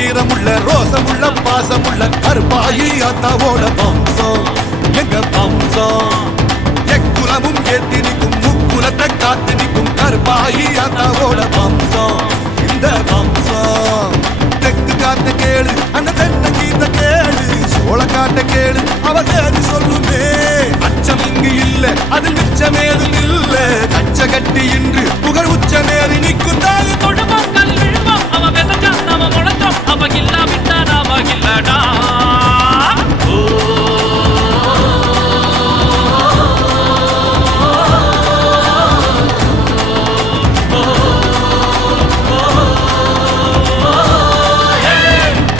ஈரமுள்ள ரோசமுள்ள பாசமுள்ள கருப்பாயி அத்தாவோட வம்சம் எங்க வம்சம் எக்குலமும் ஏத்தி நிற்கும் முக்குலத்தை காத்து நிற்கும் கருப்பாயி அத்தாவோட வம்சம் இந்த வம்சம் தெற்கு காத்த கேளு அந்த தென்ன கீத்த கேளு சோழ காட்ட கேளு அவ சேதி சொல்லுமே அச்சம் இங்கு இல்ல அதில் மிச்சமேதும் இல்ல கச்ச கட்டி இன்று புகழ் உச்ச நேரி நிற்கும் தாய் கொடுவாங்கல் விழுவோம் அவ வெதச்சா நாம முளைச்சோம் அவ இல்லா விட்டா நாம இல்லடா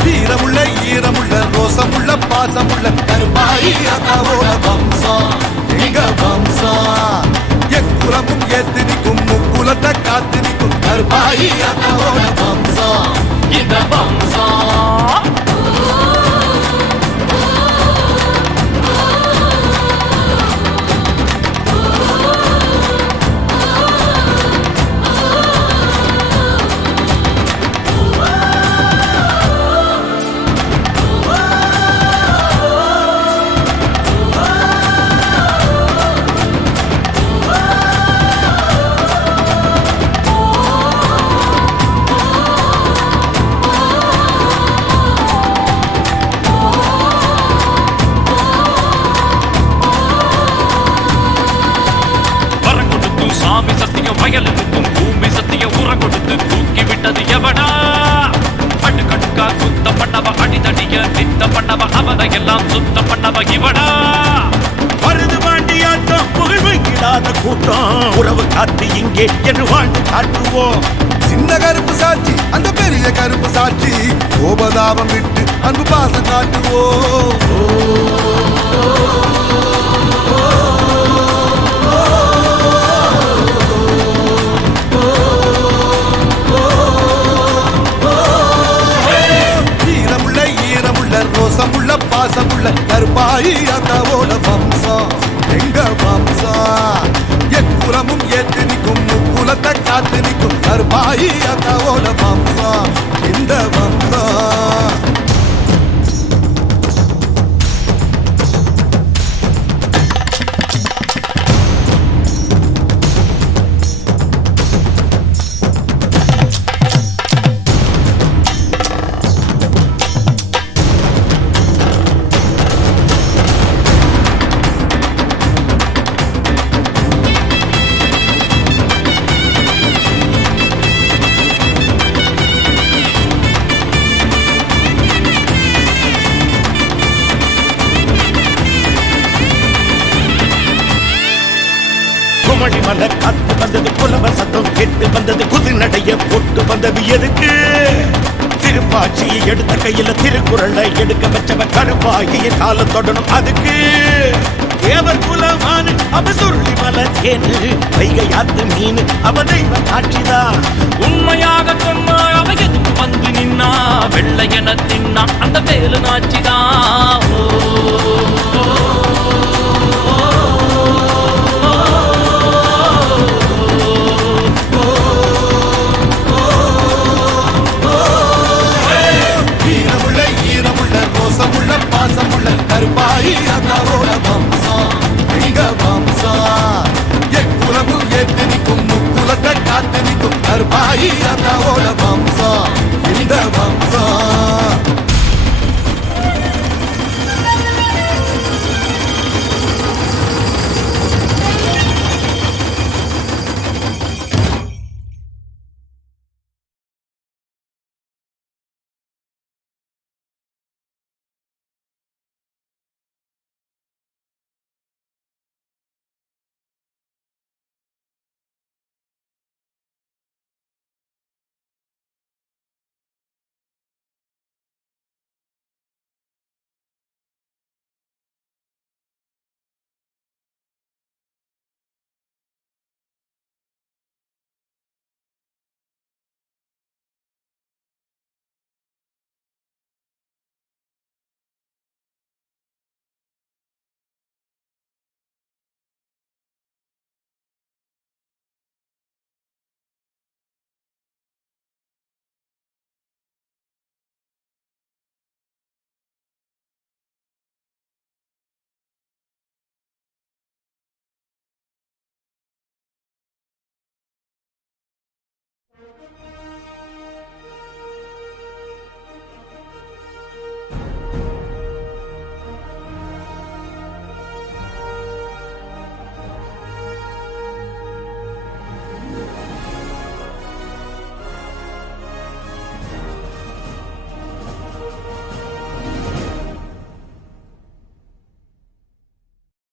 வீரமுள்ள ஈரமுள்ள ரோசமுள்ள பாசமுள்ள கருப்பாயி அத்தாவோட வம்சம் எங்க வம்சம் எக்குலமும் ஏத்து நிற்கும் முக்குலத்தை காத்து நிற்கும் கருப்பாயி அத்தாவோட வம்சம் இந்த வம்சம் சாமி சத்தியம் வயலுக்கும் பூமி சத்தியம் உரம் கொடுத்து தூக்கி விட்டது எவனா அடுக்கடுக்கா சுத்த பண்ணவ அடிதடிய நித்த பண்ணவ அவனை எல்லாம் சுத்த பண்ணவ இவனா வருது வாண்டியாட்டம் புகழ்விடாத கூட்டம் உறவு காத்து இங்கே என்று வாழ்ந்து காட்டுவோம் சின்ன கருப்பு சாட்சி அந்த பெரிய கருப்பு சாட்சி கோபதாபம் விட்டு அன்பு பாசம் காட்டுவோம் ரோசமுள்ள பாசமுள்ள கருப்பாயி அத்தாவோட வம்சம் எங்க வம்சம் எக்குலமும் ஏத்து நிற்கும் முக்குலத்தை காத்து நிற்கும் கருப்பாயி அத்தாவோட வம்சம் இந்த வம்சம் குமடி மலை காத்து வந்தது புலவ சத்தம் கேட்டு வந்தது புது நடைய போட்டு வந்தது எதுக்கு திருப்பாட்சியை எடுத்த கையில திருக்குறளை எடுக்க வச்சவ கருப்பாகிய கால தொடணும் அதுக்கு தேவர் குலமான அவ சுருளி மலை தேனு வைகை ஆத்து மீன் அவ தெய்வ காட்சிதான் உண்மையாக சொன்னா அவ எதுக்கு வந்து நின்னா வெள்ளையன தின்னா அந்த வேலு நாச்சிதான்